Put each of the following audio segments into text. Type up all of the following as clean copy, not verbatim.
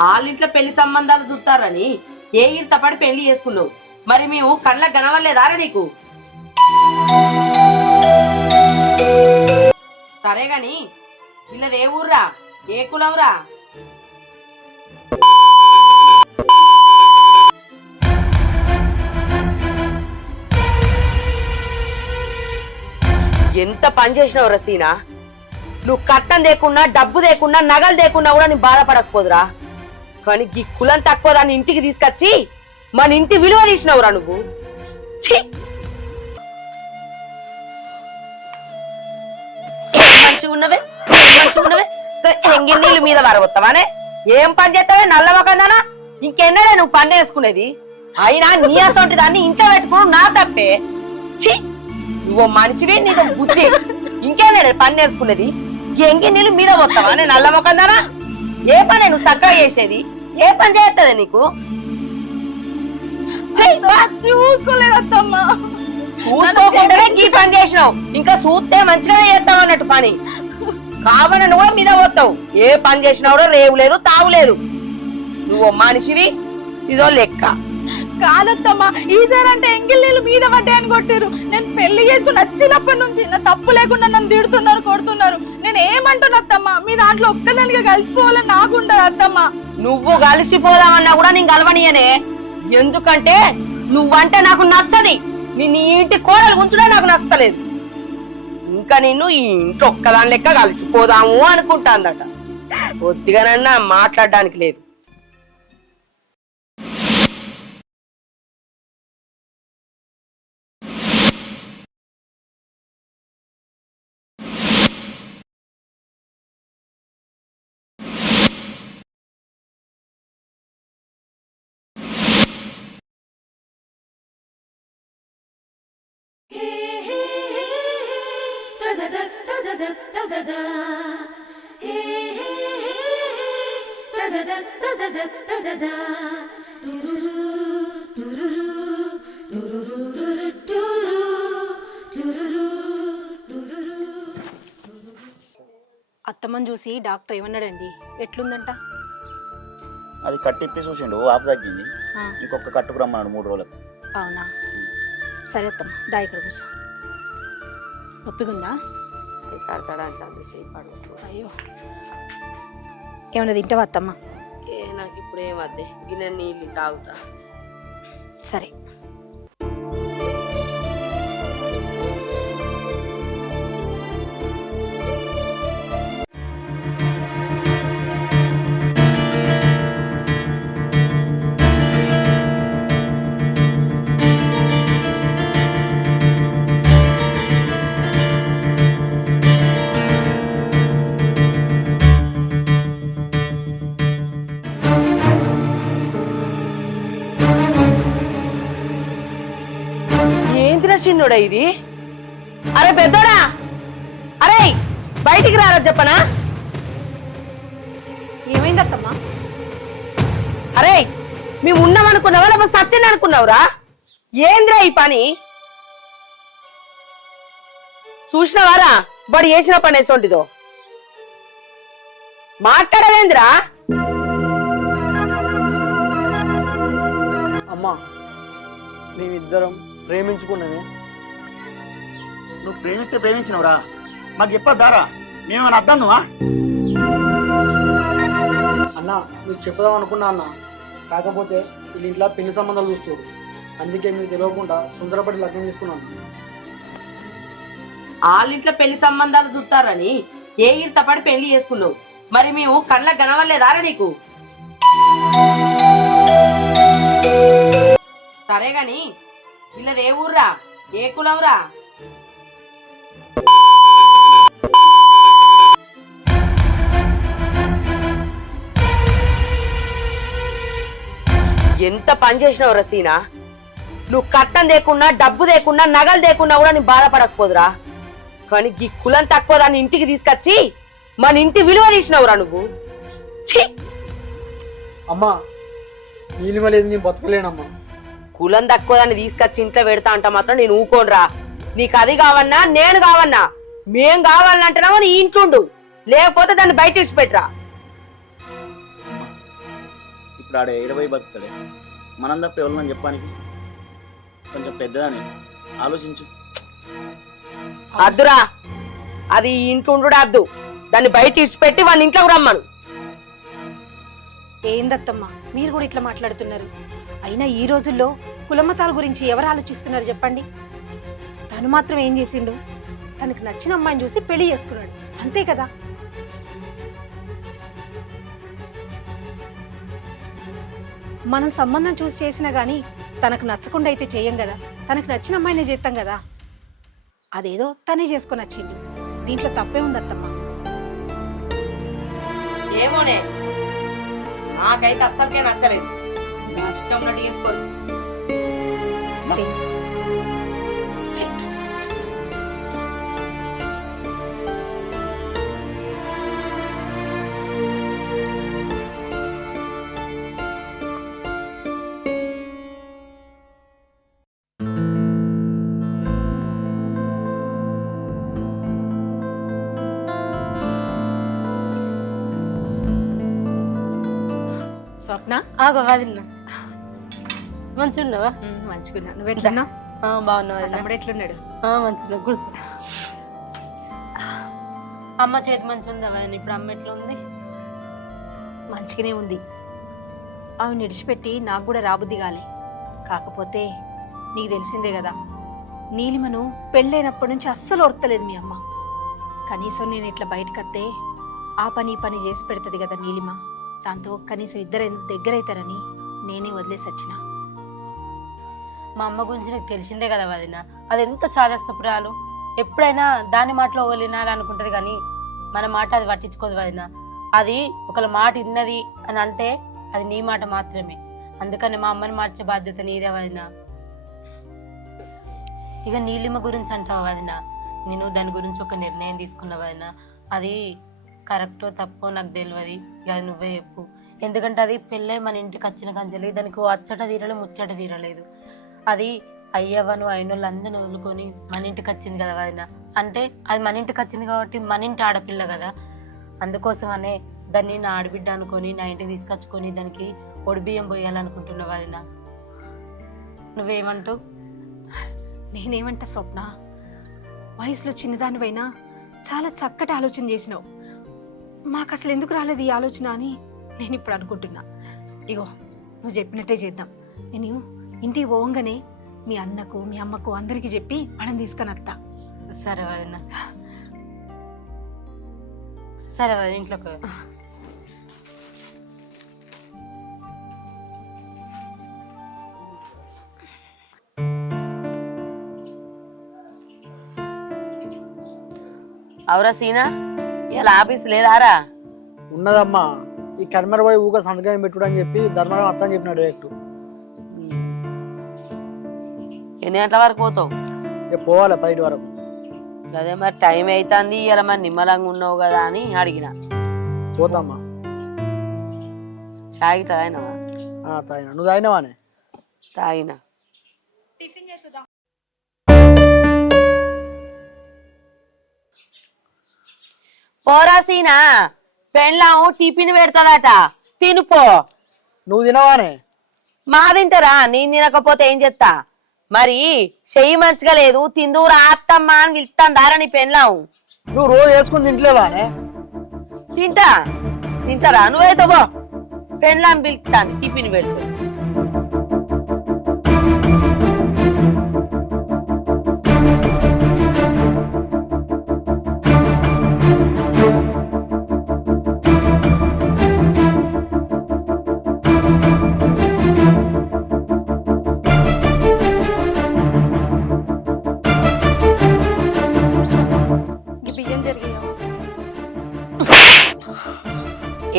వాళ్ళింట్లో పెళ్లి సంబంధాలు చూస్తారని ఏ ఈర్తపడి పెళ్లి చేసుకున్నావు. మరి మేము కళ్ళకు కనవలేదారా నీకు? సరే గాని వీళ్ళది ఏ ఊర్రా, ఏ కులంరా? ఎంత పని చేసినావు రసీనా? నువ్వు కట్టం దేకున్నా, డబ్బు దేకున్నా, నగలు దేకున్నా కూడా నేను బాధపడకపోదురా. కానీ ఈ కులం తక్కువ దాన్ని ఇంటికి తీసుకొచ్చి మన ఇంటి విలువ తీసినవురా నువ్వు. మనిషి ఉన్నవే ఎంగి నీళ్ళు మీద వరవస్తావానే? ఏం పని చేస్తావే నల్లమొకందానా? ఇంకెన్నడే నువ్వు పని చేసుకునేది? అయినా నీ అసొంటి దాన్ని ఇంట్లో పెట్టుకుని నా తప్పే. ఛీ, నువ్వు మనిషివి, నీకు బుద్ధి. ఇంకేనే పని నేర్చుకునేది? ఎంగి నీళ్ళు మీద పోతావా నేను నల్లమొకందానా? ఏ పని నువ్వు చక్కగా చేసేది? ఏ పని చేస్తుంది నీకు? చూసుకోలేదమ్మా, చూసుకోకుండానే ఈ పని చేసినావు. ఇంకా చూస్తే మంచిగా చేస్తావు అన్నట్టు పని. కావాలని కూడా మీద పోతావు. ఏ పని చేసినా కూడా రేవు లేదు, తావు లేదు. నువ్వు మనిషివి, ఇదో లెక్క. కాదత్తమ్మా, ఈసారి అంటే ఎంగిల్ నీళ్ళు మీద పడ్డాయని కొట్టారు. నేను పెళ్లి చేసుకుని వచ్చినప్పటి నుంచి నా తప్పు లేకుండా నన్ను తిడుతున్నారు, కొడుతున్నారు. నేను ఏమంటున్నా అత్తమ్మా, మీ దాంట్లో ఒక్కదానిగా కలిసిపోవాలని నాకుండదు అత్తమ్మా. నువ్వు కలిసిపోదామన్నా కూడా నేను కలవనియనే. ఎందుకంటే నువ్వంటే నాకు నచ్చది. నీ ఇంటి కోడలు ఉంచుడే నాకు నచ్చలేదు. ఇంకా నిన్ను ఈ ఇంట్లో ఒక్కదాని లెక్క కలిసిపోదాము అనుకుంటాందట. కొద్దిగానన్నా మాట్లాడడానికి లేదు. అత్తమ్మని చూసి డాక్టర్ ఏమన్నాడండి? ఎట్లుందంట? అది కట్టిప్పి చూసిండు, ఆపు తగ్గింది. ఇంకొక కట్టుకు రమ్మన్నాడు 3 రోజులకు. అవునా? సరే అత్తమ్మ, దా ఇక్కడ కూర్చో. నొప్పిగుందా? అయ్యో, ఏమన్నా తింటావా అత్తమ్మ? నాకు ఇప్పుడు ఏమద్దే, గిన్నె నీళ్ళు తాగుతా. సరే. చిన్నోడా ఇది? అరే పెద్దోడా, అరే బయటికి రారా చెప్పనా? ఏమైంది అత్తమ్మా? అరే మేము ఉన్నామనుకున్నావా లేకపోతే సచ్చింది అనుకున్నావురా? ఏంద్రా ఈ పని? చూసినవారా బడి చేసిన పని వేసోంటిదో? మాట్లాడవేంద్రా? అమ్మా, మేమిద్దరం ప్రేమించుకున్నదే. నువ్వు ప్రేమిస్తే ప్రేమించినవురా, మాకు చెప్పద్దారా? మేమేమైనా అద్దాం నువ్వా? అన్న, మీకు చెప్పుదాం అనుకున్నా అన్న. కాకపోతే వీళ్ళ ఇంట్లో పెళ్లి సంబంధాలు చూస్తారు. అందుకే మీకు తెలియకుండా తొందరపడి లగ్నం చేసుకున్నాను. వాళ్ళింట్లో పెళ్లి సంబంధాలు చూస్తారని ఏ ఈర్తపడి పెళ్లి చేసుకున్నావు. మరి మేము కళ్ళకు కనవలేదారా నీకు? సరే గాని వీళ్ళది ఏ ఊర్రా, ఏ కులంరా? ఎంత పని చేసినావు రసీనా? నువ్వు కట్టం దేకున్నా, డబ్బు దేకున్నా, నగలు దేకున్నా కూడా నేను బాధపడకపోదురా. కానీ ఈ కులం తక్కువ దాన్ని ఇంటికి తీసుకొచ్చి మన ఇంటి విలువ తీసినవురా నువ్వు. అమ్మా, నీలిమ లేదు, నేను బతకలేనమ్మా. కులం తక్కువ దాన్ని తీసుకొచ్చి ఇంట్లో పెడతా అంట మాత్రం నేను ఊకోనరా. నీకు అది కావన్నా, నేను కావన్నా, మేం కావాలంటున్నావా నీ ఇంట్లుండు, లేకపోతే దాన్ని బయట ఇచ్చిపెట్టరా. ఇప్పుడు ఆడ 20 బతుకుతాడే, మనం తప్ప ఎవరిని చెప్పడానికి? కొంచెం పెద్దదని ఆలోచించు. అద్దురా, అది ఇంట్లో ఉండు అద్దు, దాన్ని బయట ఇడిచిపెట్టి వాళ్ళ ఇంట్లోకి రమ్మను. ఏందత్తమ్మా మీరు కూడా ఇట్లా మాట్లాడుతున్నారు? అయినా ఈ రోజుల్లో కులమతాల గురించి ఎవరు ఆలోచిస్తున్నారు చెప్పండి? తను మాత్రం ఏం చేసిండు? తనకు నచ్చిన అమ్మాయిని చూసి పెళ్లి చేసుకున్నాడు, అంతే కదా. మనం సంబంధం చూసి చేసినా గానీ తనకు నచ్చకుండా అయితే చెయ్యం కదా, తనకు నచ్చిన అమ్మాయినే చేస్తాం కదా. అదేదో తనే చేసుకొని వచ్చిండు, దీంట్లో తప్పే ఉంది అత్తమ్మా. ఏమోనే, నాకైతే అస్సలకే నచ్చలేదు. ఇష్టం ఉన్నట్టు చేసుకోరు. స్వప్న ఆగో వదిన, మంచిగా ఉన్నావా? మంచిగున్నా, నువ్వు ఎట్లున్నా? బాగున్నావా? తమ్ముడు ఎట్లున్నాడు? మంచిగా కూర్చో. అమ్మ చేతి మంచిగా ఉందా వదిన? ఇప్పుడు అమ్మ ఎట్లా ఉంది? మంచిగానే ఉంది. ఆమె నిడిచిపెట్టి నాకు కూడా రాబుద్ది కాలే. కాకపోతే నీకు తెలిసిందే కదా, నీలిమను పెళ్ళైనప్పటి నుంచి అస్సలు ఓర్తలేదు మీ అమ్మ. కనీసం నేను ఇట్లా బయటకు వస్తే ఆ పని ఈ పని చేసి పెడుతుంది కదా నీలిమ. దాంతో కనీసం ఇద్దరు దగ్గరైతారని నేనే వదిలేసి వచ్చిన. మా అమ్మ గురించి నీకు తెలిసిందే కదా వదిన, అది ఎంత చాదస్తపురాలు. ఎప్పుడైనా దాని మాటలో వదిలినాలనుకుంటది కానీ మన మాట అది పట్టించుకోదు వదిన. అది ఒకళ్ళ మాట విన్నది అని అంటే అది నీ మాట మాత్రమే. అందుకని మా అమ్మని మార్చే బాధ్యత నీదే వదిన. ఇక నీలిమ గురించి అంటావు వదిన, నేను దాని గురించి ఒక నిర్ణయం తీసుకున్నా వదిన. అది కరెక్టో తప్పో నాకు తెలియదు, ఇక నువ్వే చెప్పు. ఎందుకంటే అది పెళ్ళై మన ఇంటికి వచ్చిన కంచెలు దానికి అచ్చట తీరలేదు, ముచ్చట తీరలేదు. అది అయ్యవను అయినోళ్ళు అందరిని వదులుకొని మన ఇంటికి వచ్చింది కదా వదిన. అంటే అది మన ఇంటికి వచ్చింది కాబట్టి మన ఇంటి ఆడపిల్ల కదా. అందుకోసమనే దాన్ని నా ఆడబిడ్డ అనుకొని నా ఇంటికి తీసుకొచ్చుకొని దానికి ఒడిబియ్యం పోయాలనుకుంటున్నా వదిన. నువ్వేమంటావు? నేనేమంటా స్వప్న, వయసులో చిన్నదానివైనా చాలా చక్కటి ఆలోచన చేసినావు. మాకు అసలు ఎందుకు రాలేదు ఈ ఆలోచన అని నేను ఇప్పుడు అనుకుంటున్నా. ఇగో నువ్వు చెప్పినట్టే చేద్దాం. నేను ఇంటికి పోగానే మీ అన్నకు మీ అమ్మకు అందరికీ చెప్పి వాళ్ళని తీసుకొని వస్తా. సరే వదిన, సరే వదిన, ఇంట్లోకి. అవురా సీనా, ఇలా ఆఫీస్ లేదారా? ఉన్నదమ్మా, ఈ కర్మర్ పోయి ఊగా సంతకం పెట్టుడు అని చెప్పి ధర్మరావు అత్త అని చెప్పినాడు డైరెక్ట్. ఎన్ని గంటల వరకు పోతావు? ఇక పోవాలి 10 వరకు. అదే మరి టైం అవుతుంది, ఇలా మరి నిమ్మలంగా ఉన్నావు కదా అని అడిగిన. పోతామ్మా. చాయ్ తాగినావా? తాగినా. నువ్వు తాగినావానే? తాగినా. పోరా సీనా, పెళ్ళాము టిఫిన్ పెడతదట, తినుపో. నువ్వు తినవానే? మా తింటారా, నేను తినకపోతే ఏం చేస్తా? మరి చెయ్యి మంచిగా లేదు, తిందూరా అత్తమ్మ అని పిలుస్తాను దారా నీ పెళ్ళాము. నువ్వు రోజు వేసుకుని తింటలేవానే? తింటారా? నువ్వైతే గో, పెళ్ళాం పిలుస్తాను టిఫిన్ పెడుతూ.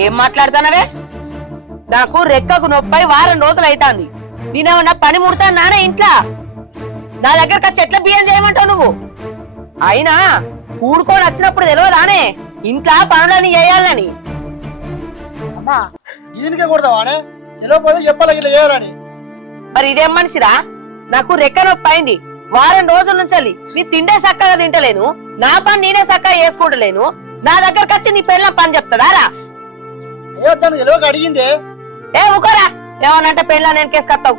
ఏం మాట్లాడుతానవే? నాకు రెక్కకు నొప్పై వారం రోజులు అవుతాంది. నేనేమన్నా పని ముడతాను నానే ఇంట్లో? నా దగ్గరకు వచ్చి ఎట్లా బియ్యం చేయమంటావు నువ్వు? అయినా ఊడుకొని వచ్చినప్పుడు తెలియదానే ఇంట్లో పనులని చేయాలని? అమ్మా, దీనికే కొడతావానే? తెలియకపోతే చెప్పాలి ఇట్లా చేయాలని. మరి ఇదేం మనిషిరా? నాకు రెక్క నొప్పి అయింది వారం రోజుల నుంచి. నీ తిండే చక్కగా తింటలేను, నా పని నేనే చక్కగా చేసుకుంటలేను. నా దగ్గరకు వచ్చి నీ పెళ్ళం పని చెప్తుందారా? అయ్యో, తను తెలియక అడిగిందే. ఏ ఊకోరా, ఏమన్నంటే పెళ్ళా నేను కేసుకొస్తావు.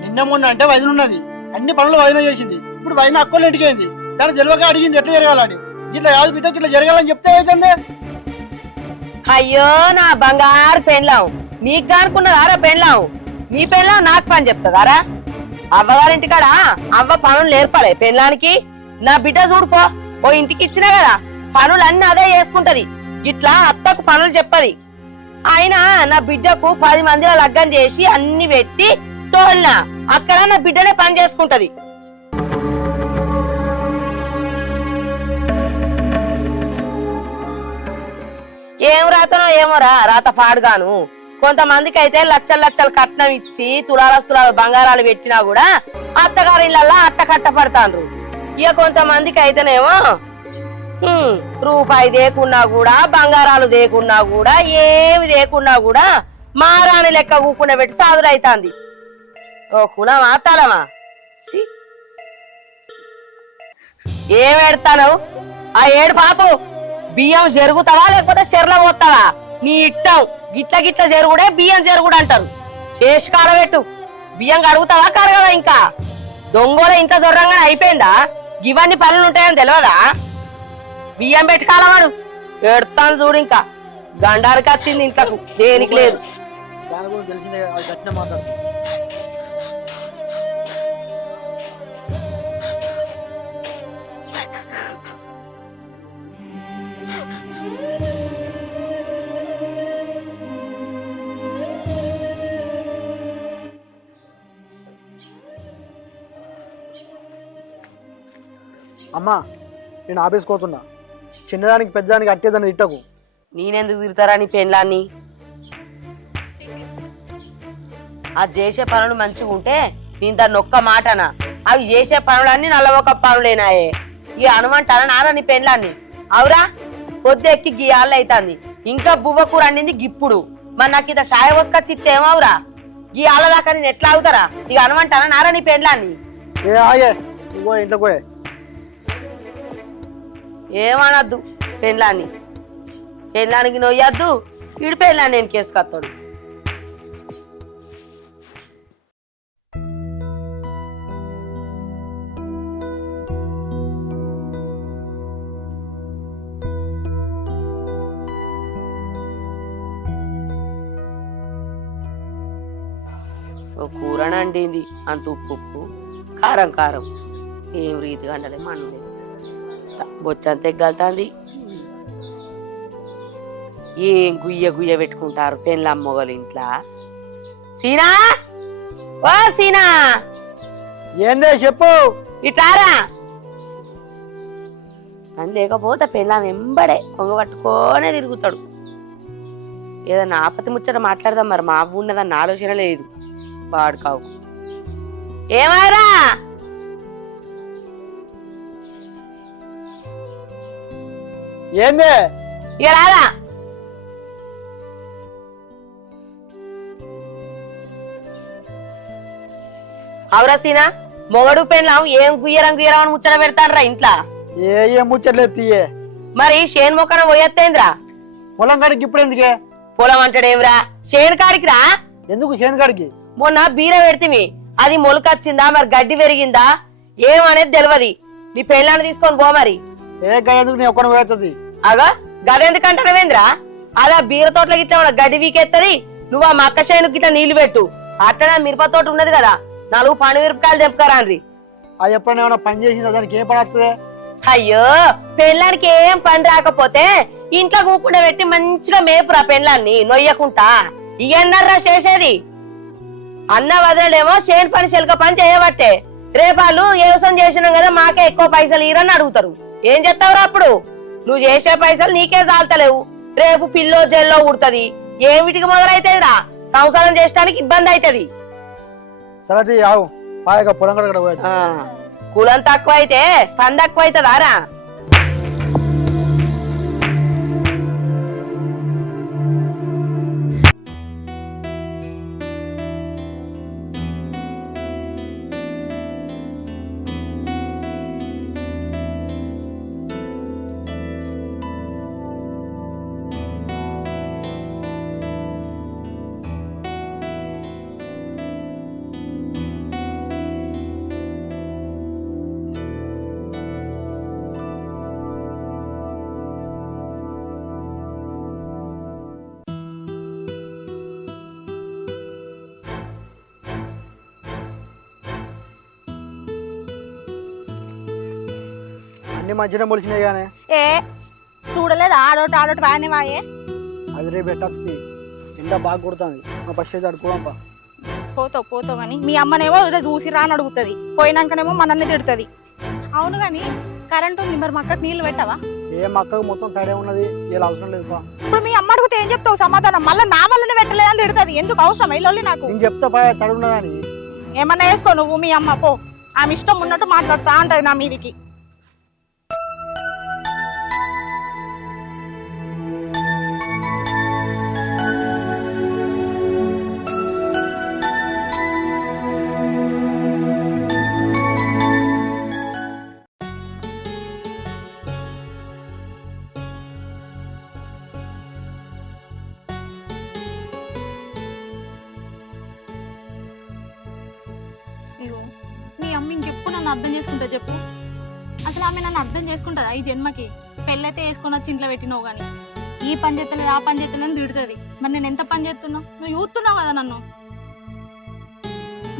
నిన్న మొన్న అంటే వదిన ఉన్నది, అన్ని పనులు వదిన చేసింది. ఇప్పుడు వదిన అక్కలు ఇంటికి అయింది. దాన్ని తెలియక అడిగింది ఎట్లా జరగాలని. ఇట్లా కాదు బిడ్డకి ఇట్లా జరగాలని చెప్తే అవుతుంది. అయ్యో నా బంగారు పెళ్ళాం, నీకు అనుకున్నదారా పెళ్ళాం? నీ పెళ్ళాం నాకు పని చెప్తుందారా? అవ్వగారింటికాడ అవ్వ పనులు నేర్పాలే పెళ్ళానికి. నా బిడ్డ చూడుపో, ఓ ఇంటికి ఇచ్చినా కదా పనులన్నీ అదే చేసుకుంటది. ఇట్లా అత్తకు పనులు చెప్పది. అయినా నా బిడ్డకు 10 మందిలో లగ్గం చేసి అన్ని పెట్టి తోలినా అక్కడ నా బిడ్డనే పని చేసుకుంటది. ఏం రాతనో ఏమోరా, రాత పాడుగాను. కొంతమందికి అయితే లచ్చలు లచ్చలు కట్నం ఇచ్చి తులాల తులాల బంగారాలు పెట్టినా కూడా అత్తగారి ఇళ్ళల్లా అట్ట కట్టపడతాండ్రు. ఇక కొంతమందికి అయితేనేమో రూపాయి దేకున్నా కూడా బంగారాలు దేకున్నా కూడా ఏమి దేకున్నా కూడా మారాని లెక్క కూకుండా పెట్టి సాదురైతాంది. ఓ కులమా తలమా? ఏం ఎడతాను? ఆ ఏడు పాపు బియ్యం జరుగుతావా లేకపోతే చెర్ల పోతావా? నీ ఇట్టం గిట్ల గిట్ల జరుగుడే బియ్యం జరుగుడు అంటారు. చేసి కాలబెట్టు. బియ్యం కడుగుతావా కడగవా? ఇంకా దొంగోల ఇంత జొర్రంగానే అయిపోయిందా? ఇవన్నీ పనులు ఉంటాయని తెలియదా? బియ్యం పెట్టి కాలవాడు ఎడతాను చూడు. ఇంకా గండారికి వచ్చింది ఇంట్లకు, దేనికి లేదు. దాని గురించి తెలిసిందే, అది గట్టిన మాట్లాడుతుంది. అమ్మా, నేను ఆఫీస్కి పోతున్నా. చిన్నదానికి పెద్దదానికి అట్టేదాన్ని తిట్టకు. నేనెందుకు తిడతారా నీ పెళ్ళాన్ని? అది చేసే పనులు మంచిగా ఉంటే నేను దాన్ని ఒక్క మాటనా? అవి చేసే పనులన్నీ నల్లవొక్క పనులేనాయే. ఇక అనుమంటారా నారా నీ పెళ్ళాన్ని? అవురా, పొద్దెక్కి గీయాళ్ళు అవుతుంది. ఇంకా బువ్వ కూర అండింది గిప్పుడు. మరి నాకు ఇంత షాయ వసుకొచ్చి ఇస్తేమవురా? గీయాళ్ళ దాకా నేను ఎట్లా అవుతారా? ఇక అనుమంటారా నారా నీ పెళ్ళాన్ని? ఏ ఆగే, నువ్వు ఇంట్లోకి పోయే. ఏమనద్దు పెళ్ళాన్ని. పెళ్ళానికి నొయ్యద్దు, ఇడు పెళ్ళాన్ని నేను కేసుకొస్తాడు. ఓ కూరని అండింది, అంత ఉప్పు ఉప్పు, కారం కారం, ఏం రీతిగా అంటలే మనలేదు. బొచ్చంత ఎగ్గలుతుంది. ఏం గుయ్య గుయ్య పెట్టుకుంటారు పెళ్ళాం మొగలు ఇంట్లో. సీనా, ఓ సీనా, ఏందే చెప్పు. ఇట్లారా అని లేకపోతే పెళ్ళాం వెంబడే కొంగ పట్టుకోనే తిరుగుతాడు. ఏదన్నా ఆపతి ముచ్చట మాట్లాడదాం, మరి మా అవ్వ ఉన్నదన్న ఆలోచన లేదు. వాడు కావు. ఏమారా ఏందే? ఇక రాదా? అవురా సీనా, మొగడు పెళ్ళాం ఏం గుయ్యరం గుయ్యరం అని ముచ్చట పెడతానరా ఇంట్లో. ఏం ముచ్చట్లేదు తీయే. మరి షేన్ మొక్కన పోయేత్తేంద్రా? పొలం కాడికి ఇప్పుడు ఎందుకే? పొలం అంటాడేమిరా? షేన్ కాడికి రా. ఎందుకు చేను కాడికి? మొన్న బీర పెడితివి, అది మొలకొచ్చిందా మరి గడ్డి పెరిగిందా ఏమనేది తెలియదు. నీ పెళ్ళాన్ని తీసుకొని పో మరి. ఏ గయ్యేందుకు నీ ఒక్కని పోతుంది? అగా గదెందుకంటావేంద్రా? అలా బీర తోటలో గిట్లా గడ్డి వీకెత్తది. నువ్వు ఆ మక్క చేనుకి గిట్లా నీళ్లు పెట్టు. అట్లా మిరప తోట ఉన్నది కదా, 4 పండు మిరపకాయలు తెంపుకరాన్రి. అది ఎప్పుడైనా ఏమైనా పని చేసిందా? దానికి ఏం పని వస్తుంది? అయ్యో, పెళ్ళానికి ఏం పని రాకపోతే ఇంట్లో కూకుండా పెట్టి మంచిగా మేపురా పెళ్ళాన్ని నొయ్యకుంటా. ఇయన్నర్రా చేసేది. అన్న వదలడేమో చేను పని చెలక పని చేయబట్టే. రేపాళ్ళు వ్యవసాయం చేసినాం కదా మాకే ఎక్కువ పైసలు ఇరని అడుగుతారు. ఏం చేస్తావురా అప్పుడు? నువ్వు చేసే పైసలు నీకే చాలతలేవు. రేపు పిల్లో జైల్లో ఉడుతుంది. ఏమిటికి మొదలైతేదిరా? సంసారం చేయడానికి ఇబ్బంది అవుతుంది. సరే ఆవు పాయగా పొలం కడ పోయేది. కులం తక్కువ అయితే పని తక్కువ అవుతుందారా? అన్ని మంచిగా మొలిచినాయి కానీ ఏ చూడలేదు ఆడోటి ఆడోటి వాయే అది రేపు పెట్టచ్చు ఎండ బాగా కొడుతుంది మా ఫస్ట్ అయితే అడుకోవా పోతావు కానీ మీ అమ్మనేమో ఏదో చూసి రాని అడుగుతుంది పోయినాకనేమో మనల్ని తిడుతుంది. అవును కానీ కరెంట్ ఉంది మరి మా అక్కకి నీళ్ళు పెట్టవా? ఏ మక్కకు మొత్తం తడే ఉన్నది ఇలా అవసరం లేదు బా. ఇప్పుడు మీ అమ్మ అడిగితే ఏం చెప్తావు సమాధానం? మళ్ళీ నా వల్లనే పెట్టలేదని తిడుతుంది. ఎందుకు అవసరం ఇల్లు నాకు? నేను చెప్తా పా తడున్నదని. ఏమన్నా వేసుకో నువ్వు మీ అమ్మ పో. ఆమె ఇష్టం ఉన్నట్టు మాట్లాడుతా అంటది నా మీదికి. మీ అమ్మ ఇంకెప్పుడు నన్ను అర్థం చేసుకుంటా చెప్పు? అసలు ఆమె నన్ను అర్థం చేసుకుంటుందా ఈ జన్మకి? పెళ్ళైతే వేసుకొని వచ్చి ఇంట్లో పెట్టినావు కానీ ఈ పని చేస్తలేదు ఆ పని చేస్తలేదని తిడుతుంది. మరి నేను ఎంత పని చేస్తున్నావు? నువ్వు చూస్తున్నావు కదా నన్ను.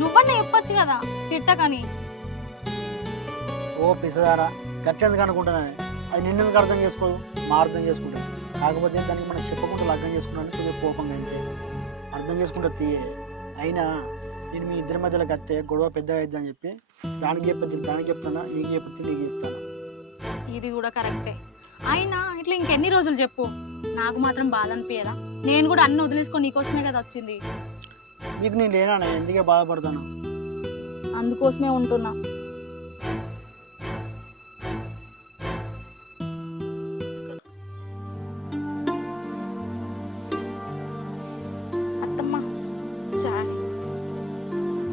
నువ్వన్నా చెప్పొచ్చు కదా తిట్టకని. ఓ పిసదారా గట్టెందుకు అనుకుంటున్నా? అది నిన్నెందుకు అర్థం చేసుకోదు? మా అర్థం చేసుకుంటుంది. కాకపోతే దానికి మనం చెప్పకుండా అర్థం చేసుకున్నాను కొద్దిగా కోపంగా అయితే అర్థం చేసుకుంటే తీయే. అయినా నేను మీ ఇద్దరి మధ్యలో కత్తే గొడవ పెద్దగా అయిద్దని చెప్పి దానికి చెప్తానా, నీకు చెప్తానా. ఇది కూడా కరెక్టే. అయినా ఇట్లా ఇంకెన్ని రోజులు చెప్పు? నాకు మాత్రం బాధ అనిపించదా? నేను కూడా అన్ని వదిలేసుకొని నీకోసమే కదా వచ్చింది. నీకు నేను లేనా? ఎందుకే బాధపడతాను? అందుకోసమే ఉంటున్నా. అత్తమ్మ చాయ్.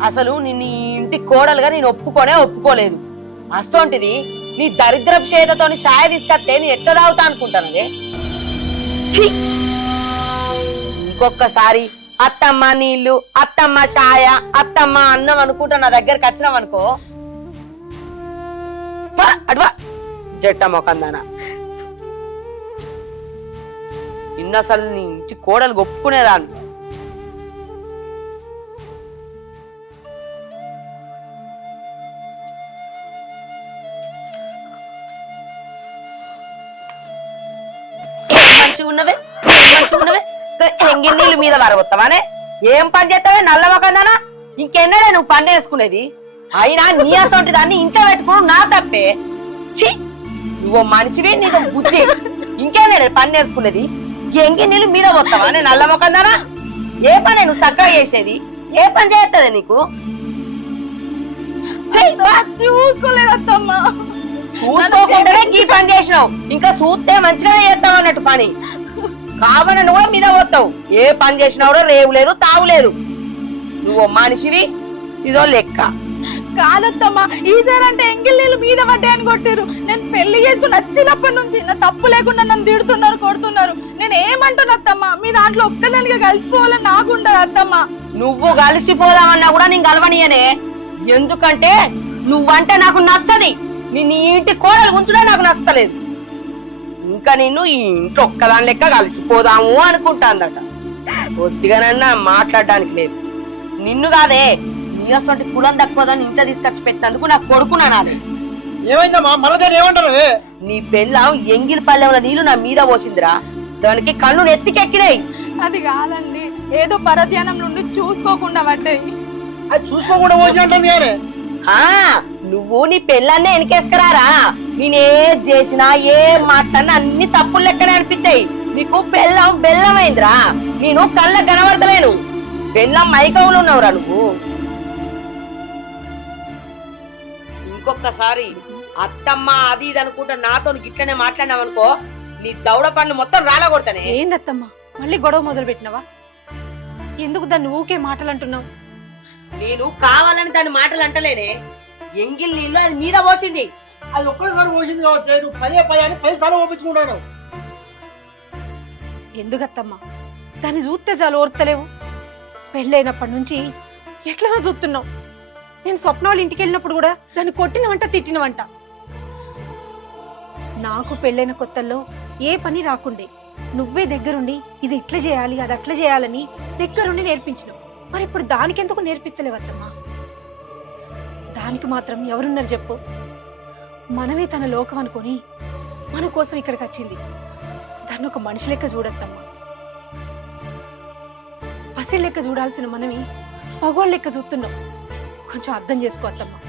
అసలు నిన్ను ఈ ఇంటి కోడలుగా నేను ఒప్పుకోలేదు. అసొంటిది నీ దరిద్రపు చేతతో ఛాయ తీసుకొస్తే నేను ఎట్లా తాగుతా అనుకుంటాను. ఇంకొకసారి అత్తమ్మ నీళ్లు, అత్తమ్మ ఛాయ, అత్తమ్మ అన్నం అనుకుంటా నా దగ్గరకు వచ్చినాం అనుకో, అడ్వా జట్ట మొకందానా. నిన్న అసలు నీ ఇంటి కోడలు ఒప్పుకునేదాన్ని. ఉన్నవే ఎంగి నీళ్ళు మీద వరవస్తావానే? ఏం పని చేస్తావే నల్ల మొకందానా? ఇంకెన్నడే నువ్వు పని వేసుకునేది? అయినా నీ అసొంటి దాన్ని ఇంట్లో పెట్టుకుని నా తప్పే. ఛీ, నువ్వు మనిషివి, నీకు బుద్ధి. ఇంకేనే పని వేసుకునేది? ఎంగి నీళ్ళు మీద వస్తావానే నల్ల మొకందానా? ఏ పని నువ్వు చక్కగా చేసేది? ఏ పని చేస్తుంది నీకు? చూసుకోలేదు అత్తమ్మ. చూసుకోకుండానే ఈ పని చేసినావు. ఇంకా చూస్తే మంచిగా చేస్తావు అన్నట్టు పని. కావాలని కూడా మీద పోతావు. ఏ పని చేసినా కూడా రేవు లేదు తావు లేదు. నువ్వు మనిషివి, ఇదో లెక్క. కాదత్తమ్మా, ఈసారి అంటే ఎంగిల్ నీళ్ళు మీద పడ్డాయని కొట్టిరు. నేను పెళ్లి చేసుకుని వచ్చినప్పటి నుంచి నా తప్పు లేకుండా నన్ను తిడుతున్నారు, కొడుతున్నారు. నేను ఏమంటున్నా అత్తమ్మా, మీ దాంట్లో ఒక్కదానిగా కలిసిపోవాలని నాకు ఉండదు అత్తమ్మా. నువ్వు కలిసిపోదామన్నా కూడా నేను కలవనియనే. ఎందుకంటే నువ్వంటే నాకు నచ్చది. నిన్ను ఈ ఇంటి కోడలు ఉంచుడే నాకు నచ్చలేదు. ఇంకా నిన్ను ఈ ఇంట్లో ఒక్కదాని లెక్క కలిసిపోదాము అనుకుంటాందట. కొద్దిగానన్నా మాట్లాడడానికి లేదు. నిన్ను కాదే, నీ అసలు కులం తక్కువదని ఇంట్లో తీసుకొచ్చి పెట్టినందుకు నాకు కొడుకున్నాను. ఏమైందమ్మా? మళ్ళీ ఏమంటారు? నీ పెళ్ళం ఎంగిలి పల్లెంలో నీళ్లు నా మీద పోసిందిరా. దానికి కళ్ళు నెత్తికెక్కినాయి. అది కాదండి, ఏదో పరధ్యానం నుండి చూసుకోకుండా పడ్డాయి. అది చూసుకోకుండా పోసినట్టు. నువ్వు నీ పెళ్ళాన్నే వెనకేసుకురారా. నేనేం చేసినా ఏం మాట్లాడినా అన్ని తప్పులు లెక్కనే అనిపిస్తాయి. నీకు పెళ్ళం బెల్లమైందిరా. నేను కళ్ళకు కనబడతలేను. బెల్లం మైకంలో ఉన్నావురా నువ్వు. ఇంకొకసారి అత్తమ్మ అది ఇది అనుకుంటా నాతో గిట్లనే మాట్లాడినావనుకో, నీ దౌడ పనులు మొత్తం రాలగొడతానే. ఏందత్తమ్మా మళ్ళీ గొడవ మొదలు పెట్టినవా? ఎందుకు దాన్ని ఊకే మాటలు అంటున్నావు? నేను కావాలని దాని మాటలు అంటలేనే. ఎంగిల్ నీళ్ళు అది మీద పోసింది. అది ఒక్కసారి పోసింది కావచ్చు. నువ్వు 10 అని 10 సార్లు ఓపించుకుంటాను. ఎందుకత్తమ్మా దాన్ని చూస్తే చాలు ఓర్తలేవు? పెళ్ళైనప్పటి నుంచి ఎట్లనో చూస్తున్నావు. నేను స్వప్న వాళ్ళ ఇంటికి వెళ్ళినప్పుడు కూడా దాన్ని కొట్టినవంట, తిట్టినవంట. నాకు పెళ్ళైన కొత్తల్లో ఏ పని రాకుండే నువ్వే దగ్గరుండి ఇది ఇట్లా చేయాలి అది అట్లా చేయాలని దగ్గరుండి నేర్పించినావు. మరి ఇప్పుడు దానికెందుకు నేర్పిస్తలేవత్తమ్మా? దానికి మాత్రం ఎవరున్నారు చెప్పు? మనమే తన లోకం అనుకొని మన కోసం ఇక్కడికి వచ్చింది. దాన్ని ఒక మనిషి లెక్క చూడద్దమ్మా. పసి లెక్క చూడాల్సిన మనమే పగోళ్ళ లెక్క చూస్తున్నాం. కొంచెం అర్థం చేసుకోవద్దమ్మా.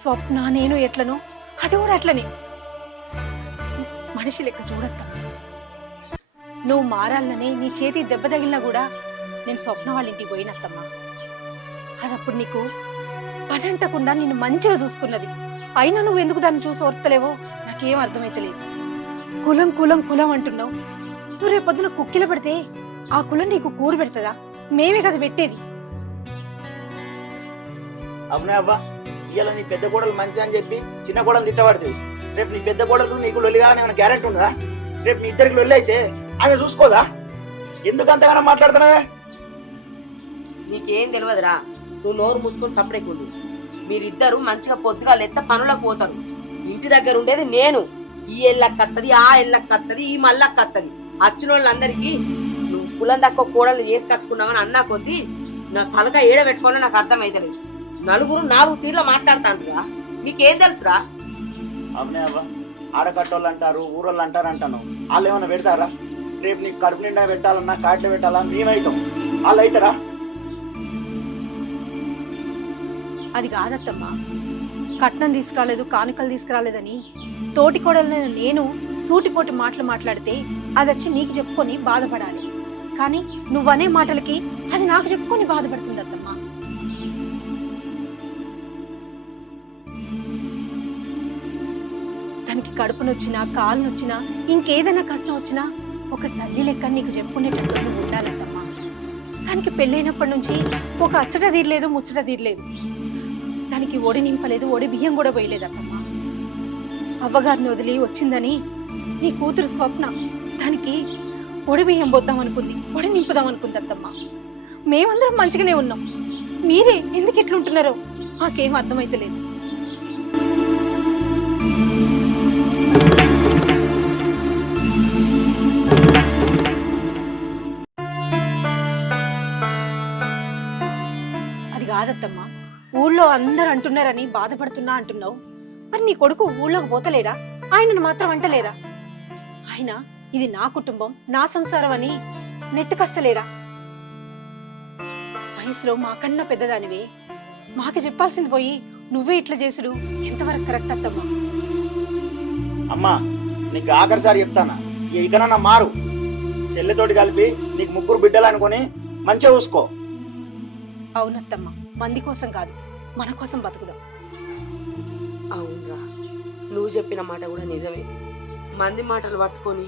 స్వప్న నేను ఎట్లనో అది కూడా అట్లనే. మనిషి లెక్క చూడద్దమ్మా. నువ్వు మారాలనే నీ చేతి దెబ్బ తగిలినా కూడా నేను స్వప్న వాళ్ళ ఇంటికి పోయినత్తమ్మా. అదప్పుడు నీకు పనంటకుండా నిన్ను మంచిగా చూసుకున్నది. అయినా నువ్వు ఎందుకు దాన్ని చూసి ఓర్తలేవో నాకేం అర్థమైతలేదు. కులం కులం కులం అంటున్నావు. నువ్వు రేపొద్దున కుక్కిల పెడితే ఆ కులం నీకు కూడు పెడతదా? మేమే కదా పెట్టేది. అవునే అవ్వా, ఇవాళ నీ పెద్ద కోడలు మంచిది అని చెప్పి చిన్న కోడలు తిట్టబడుతుంది. రేపు నీ పెద్ద కోడలు నీకు లొల్లి కాదని ఏమైనా గ్యారెంటీ ఉందా? రేపు మీ ఇద్దరికి లొల్లి అయితే ఆమె చూసుకోదా? ఎందుకు అంతగానో మాట్లాడుతున్నావే? నీకేం తెలియదురా, నువ్వు నోరు మూసుకొని సపరేకుండు. మీరిద్దరు మంచిగా పొద్దుగా లెత్త పనులకు పోతారు. ఇంటి దగ్గర ఉండేది నేను. ఈ ఎల్లక్కత్తది, ఆ ఎల్లక్కత్తది, ఈ మల్లక్కత్తది. వచ్చిన వాళ్ళందరికీ నువ్వు కులం తక్కువ కోడలు చేసుకొచ్చుకున్నావని అన్నా కొద్దీ నా తలక ఏడ పెట్టుకోవాలో నాకు అర్థమైతలేదు. నలుగురు 4 తీర్ల మాట్లాడుతాంటురా. మీకేం తెలుసురా? అవునే అవ్వ, ఆడకట్టోళ్ళు అంటారు, ఊరోళ్ళు అంటారు అంటాను. వాళ్ళు ఏమైనా పెడతారా? రేపు నీకు కడుపు నిండా పెట్టాలన్నా కాట్లు పెట్టాలా మేమైతాం, వాళ్ళు అవుతారా? అది కాదత్తమ్మా. కట్నం తీసుకురాలేదు, కానుకలు తీసుకురాలేదని తోటి కోడలైన నేను సూటిపోటి మాటలు మాట్లాడితే అది వచ్చి నీకు చెప్పుకొని బాధపడాలి. కానీ నువ్వనే మాటలకి అది నాకు చెప్పుకొని బాధపడుతుంది అత్తమ్మా. దానికి కడుపునొచ్చినా కాలునొచ్చినా ఇంకేదైనా కష్టం వచ్చినా ఒక తల్లి లెక్క నీకు చెప్పుకునేటట్టు నువ్వు ఉండాలత్తమ్మా. దానికి పెళ్ళైనప్పటి నుంచి ఒక అచ్చట తీరలేదు, ముచ్చట తీరలేదు. దానికి ఒడి నింపలేదు, ఒడి బియ్యం కూడా పోయలేదు అత్తమ్మా. అవ్వగారిని వదిలి వచ్చిందని నీ కూతురు స్వప్న దానికి ఒడి బియ్యం పోద్దాం అనుకుంది, ఒడి నింపుదాం అనుకుంది అత్తమ్మా. మేమందరం మంచిగానే ఉన్నాం. మీరే ఎందుకు ఎట్లుంటున్నారో మాకేం అర్థమైతలేదు. అది కాదత్తమ్మా. ఊళ్ళో అందరు అంటున్నారని బాధపడుతున్నా అంటున్నావు. మరి నీ కొడుకు ఊళ్ళోకి పోతలేరా? ఆయనను మాత్రం అంటలేరా? ఆయన ఇది నా కుటుంబం, నా సంసారం అని నెట్టుకస్తలేరా? వయసులో మాకన్నా పెద్దదానివే, మాకు చెప్పాల్సింది పోయి నువ్వే ఇట్లా చేసుడు ఎంతవరకు కరెక్ట్ అత్తమ్మా? అమ్మా, నీకు ఆఖరిసారి చెప్తానా, ఇకనన్నా మారు. చెల్లెతోటి కలిపి నీకు 3 బిడ్డలు అనుకొని మంచిగా చూసుకో. అవునత్తమ్మా, మంది కోసం కాదు, మన కోసం బతుకుదాం. అవునరా, నువ్వు చెప్పిన మాట కూడా నిజమే. మంది మాటలు పట్టుకొని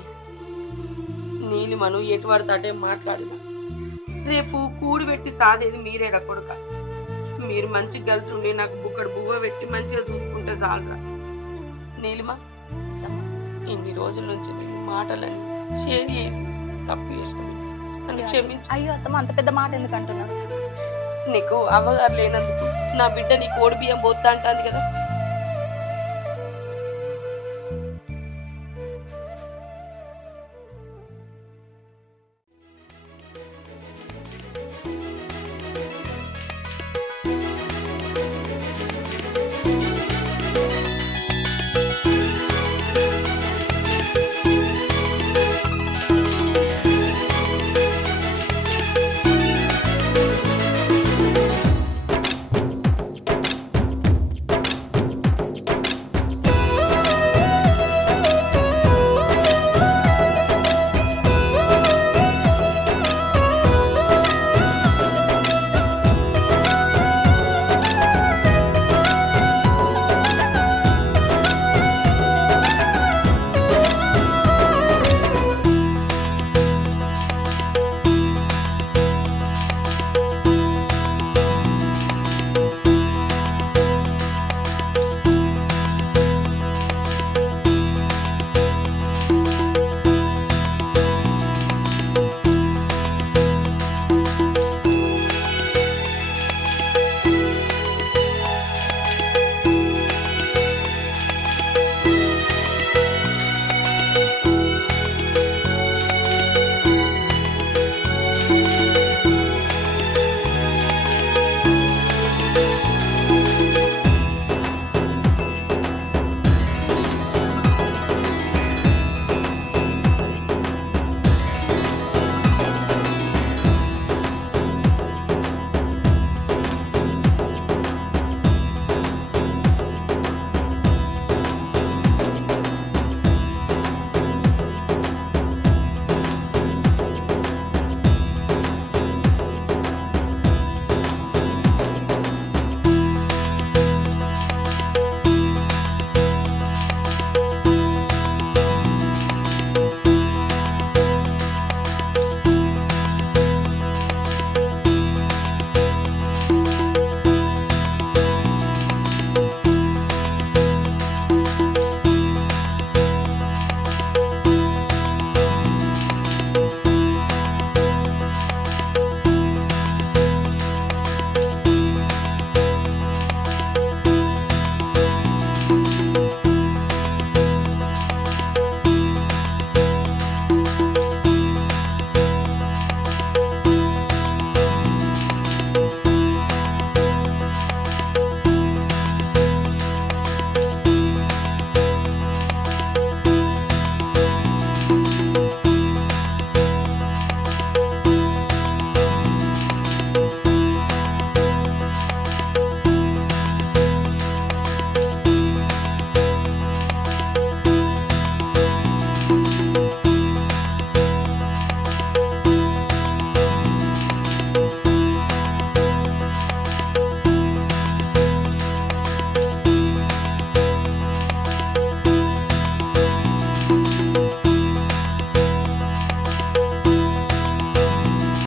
నీలిమను ఎటు పడతాటే మాట్లాడిన రేపు కూడి పెట్టి సాదేది మీరేరా కొడుక. మీరు మంచిగా కలిసి ఉండి నాకు బుక్కడు బువ్వ పెట్టి మంచిగా చూసుకుంటే చాలరా. నీలిమ, ఇన్ని రోజుల నుంచి నేను మాటలని షేర్ చేసి తప్పు చేసిన నన్ను క్షమించు. అయ్యో అత్తమ్మ, అంత పెద్ద మాట ఎందుకు అంటున్నారు? నీకు అవ్వగారు లేనందుకు నా బిడ్డ నీకు ఓడి బియ్యం పోతా అంటుంది కదా,